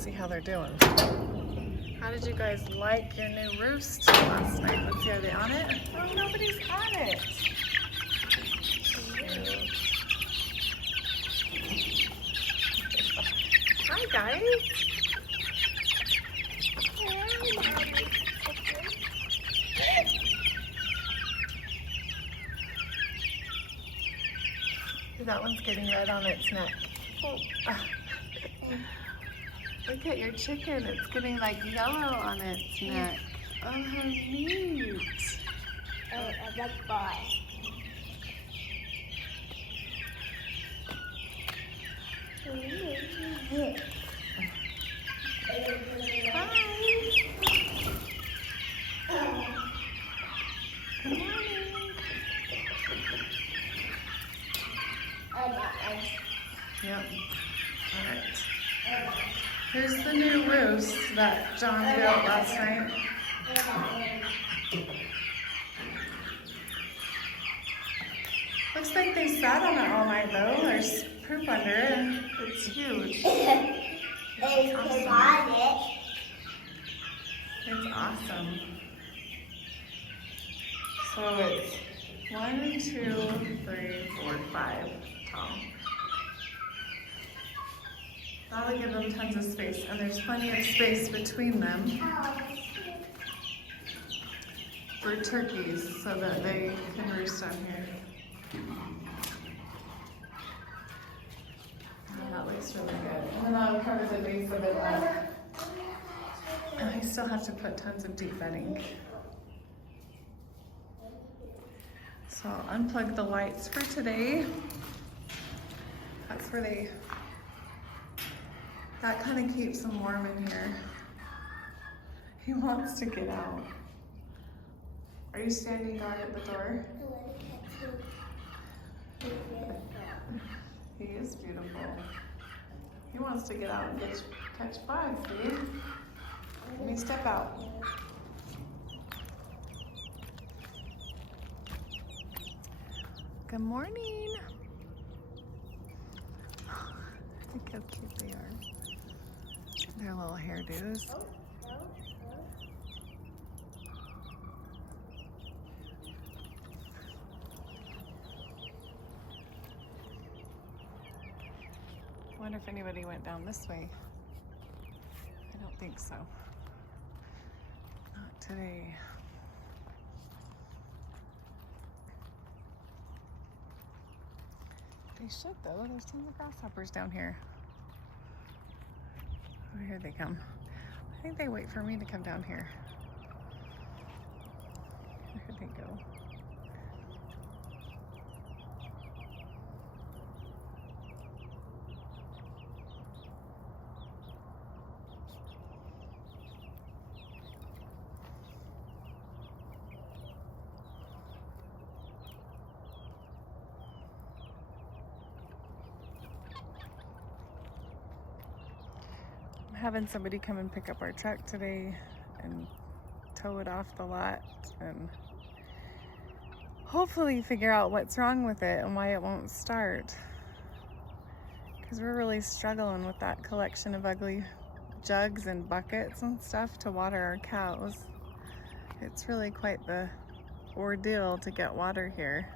see how they're doing. How did you guys like your new roost last night? Let's see, are they on it? Oh, nobody's on it. Hi, guys. That one's getting red on its neck. Oh. Look at your chicken. It's getting like yellow on its neck. Oh, how neat. Oh, a red boy. Hi. Good morning. Yep. All right. Here's the new roost that John built last night. Looks like they sat on it all night though. There's poop under it. It's huge. It's awesome. So it's 1, 2, 3, 4, 5 tall. That'll give them tons of space, and there's plenty of space between them for turkeys so that they can roost on here. Oh, that looks really good. And then that'll cover the base of it up. And I still have to put tons of deep bedding. So I'll unplug the lights for today. That's where that kind of keeps him warm in here. He wants to get out. Are you standing guard at the door? He is beautiful. He wants to get out and catch flies, see? Let me step out. Good morning. Look how cute they are. Their little hairdos. I wonder if anybody went down this way. I don't think so. Not today. They should though. There's tons of grasshoppers down here. Oh, here they come. I think they wait for me to come down here. Here they go. Having somebody come and pick up our truck today and tow it off the lot and hopefully figure out what's wrong with it and why it won't start, because we're really struggling with that collection of ugly jugs and buckets and stuff to water our cows. It's really quite the ordeal to get water here.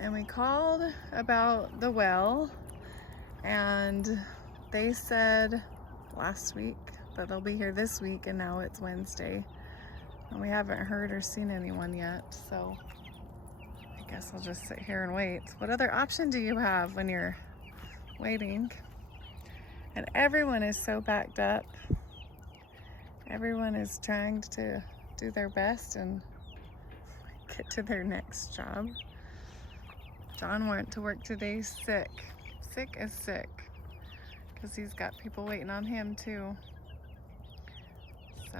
And we called about the well, and they said last week that they'll be here this week, and now it's Wednesday. And we haven't heard or seen anyone yet, so I guess I'll just sit here and wait. What other option do you have when you're waiting? And everyone is so backed up. Everyone is trying to do their best and get to their next job. John went to work today sick. Sick as sick. Because he's got people waiting on him too. So,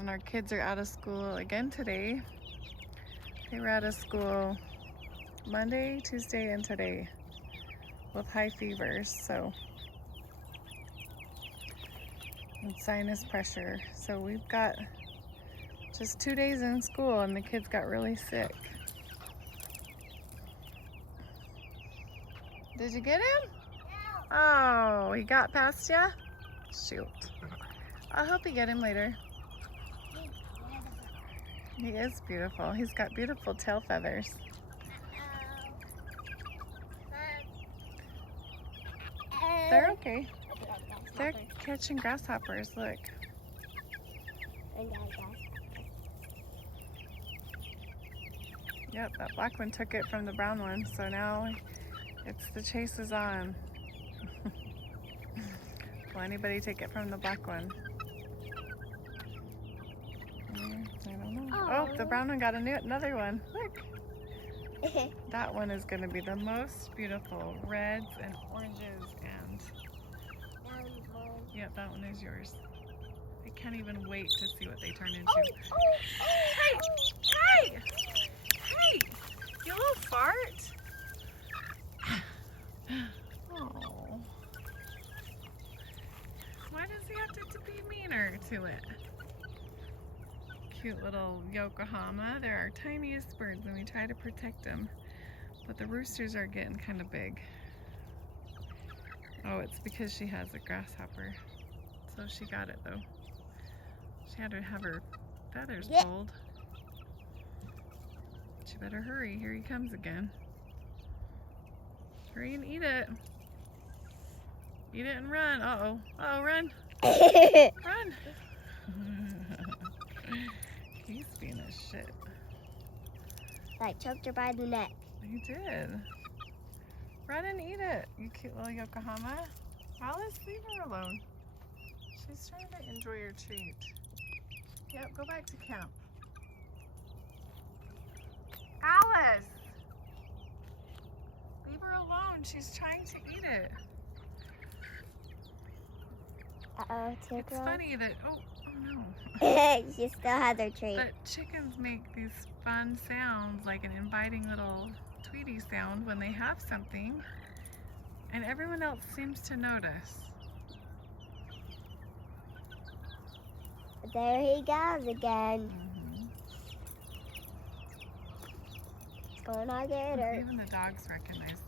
and our kids are out of school again today. They were out of school Monday, Tuesday, and today with high fevers, so, and sinus pressure. So we've got just 2 days in school and the kids got really sick. Did you get him? Oh, he got past you? Shoot. I'll help you get him later. He is beautiful. He's got beautiful tail feathers. They're okay. They're catching grasshoppers, look. Yep, that black one took it from the brown one, so now the chase is on. Will anybody take it from the black one? I don't know. Oh, the brown one got another one. Look. That one is going to be the most beautiful. Reds and oranges and... Yep, that one is yours. I can't even wait to see what they turn into. Hey! Hey! Hey! You little fart! Oh. Why does he have to be meaner to it? Cute little Yokohama. They're our tiniest birds and we try to protect them. But the roosters are getting kind of big. Oh, it's because she has a grasshopper. So she got it though. She had to have her feathers pulled. She better hurry. Here he comes again. Hurry and eat it. Eat it and run. Uh-oh. Uh-oh, run. Run. He's being a shit. I choked her by the neck. He did. Run and eat it, you cute little Yokohama. Alice, leave her alone. She's trying to enjoy her treat. Yep, go back to camp. Alice! Leave her alone. She's trying to eat it. Uh-oh, It's funny that, oh no. She still has her treat. But chickens make these fun sounds, like an inviting little tweety sound when they have something, and everyone else seems to notice. There he goes again. Going to get her. Even the dogs recognize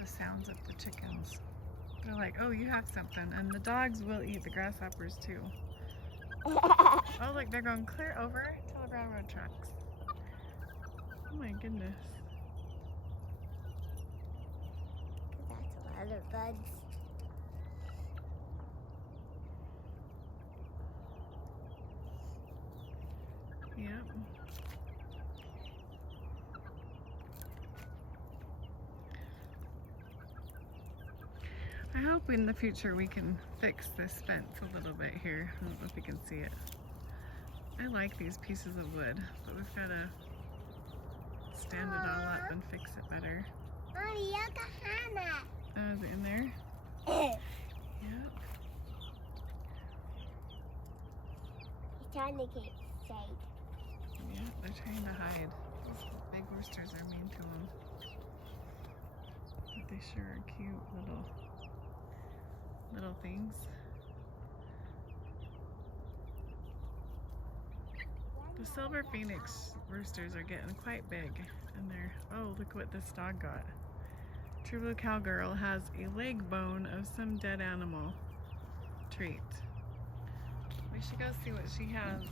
the sounds of the chickens. They're like, oh, you have something. And the dogs will eat the grasshoppers too. Oh, look, they're going clear over to the railroad tracks. Oh my goodness. That's a lot of bugs. Yep. I hope in the future we can fix this fence a little bit here. I don't know if you can see it. I like these pieces of wood, but we've got to stand it all up and fix it better. Mommy, Yokohama. Oh, is it in there? Yep. He's trying to get safe. Yeah, they're trying to hide. Those big roosters are mean to them. But they sure are cute little things. The silver phoenix roosters are getting quite big, and they're, oh, look what this dog got. True Blue Cowgirl has a leg bone of some dead animal treat. We should go see what she has.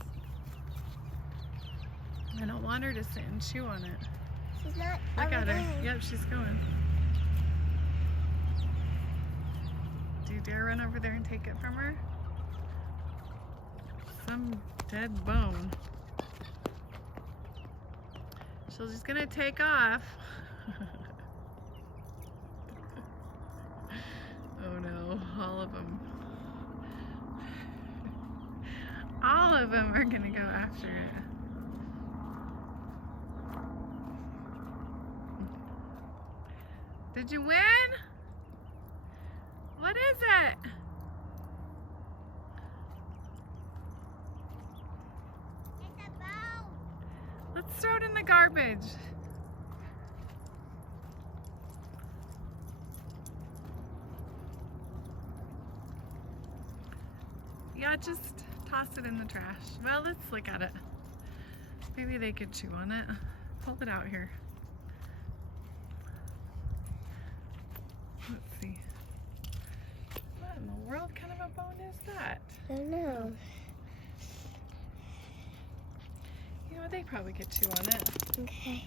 I don't want her to sit and chew on it. She's not. Look at her. Yep, she's going. Do you dare run over there and take it from her? Some dead bone. She's just gonna take off. Oh no, all of them. All of them are gonna go after it. Did you win? What is it? It's a bone. Let's throw it in the garbage. Yeah, just toss it in the trash. Well, let's look at it. Maybe they could chew on it. Pull it out here. Let's see. What bone is that? I don't know. You know, they probably could chew on it. Okay.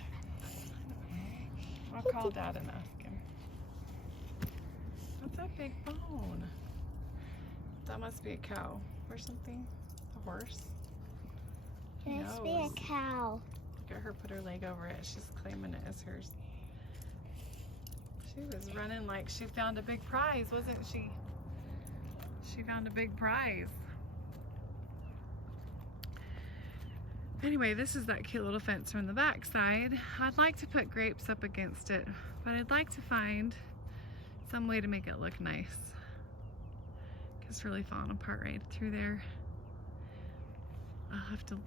I'll call Dad and ask him. That's a big bone. That must be a cow or something. A horse. It must be a cow. Look at her put her leg over it. She's claiming it as hers. She was running like she found a big prize, wasn't she? She found a big prize. Anyway, this is that cute little fence from the back side. I'd like to put grapes up against it, but I'd like to find some way to make it look nice. It's really falling apart right through there. I'll have to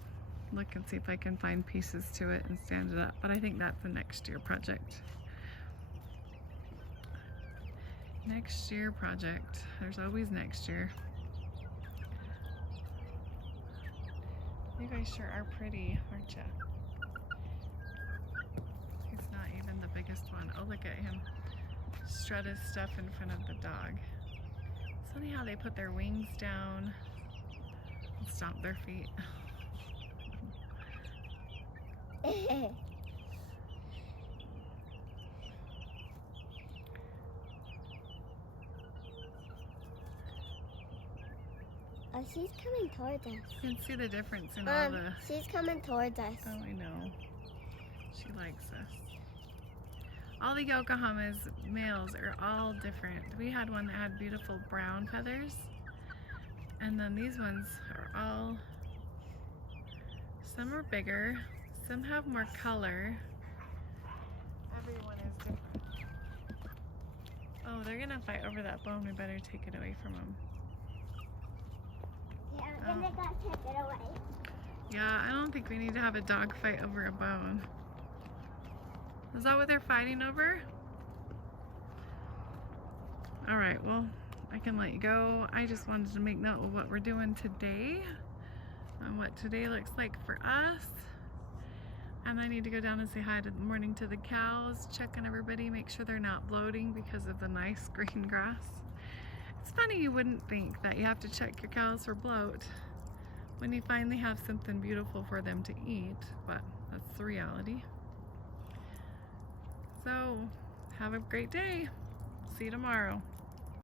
look and see if I can find pieces to it and stand it up, but I think that's a next year project. Next year project. There's always next year. You guys sure are pretty, aren't you? He's not even the biggest one. Oh, look at him strut his stuff in front of the dog. It's funny how they put their wings down and stomp their feet. Oh, she's coming towards us. You can see the difference in all the... She's coming towards us. Oh, I know. She likes us. All the Yokohama's males are all different. We had one that had beautiful brown feathers. And then these ones are all... Some are bigger. Some have more color. Everyone is different. Oh, they're gonna fight over that bone. We better take it away from them. Yeah, I'm gonna go take it away. Yeah, I don't think we need to have a dog fight over a bone. Is that what they're fighting over? All right, well, I can let you go. I just wanted to make note of what we're doing today and what today looks like for us. And I need to go down and say hi to the morning to the cows, check on everybody, make sure they're not bloating because of the nice green grass. It's funny, you wouldn't think that you have to check your cows for bloat when you finally have something beautiful for them to eat, but that's the reality. So, have a great day. See you tomorrow.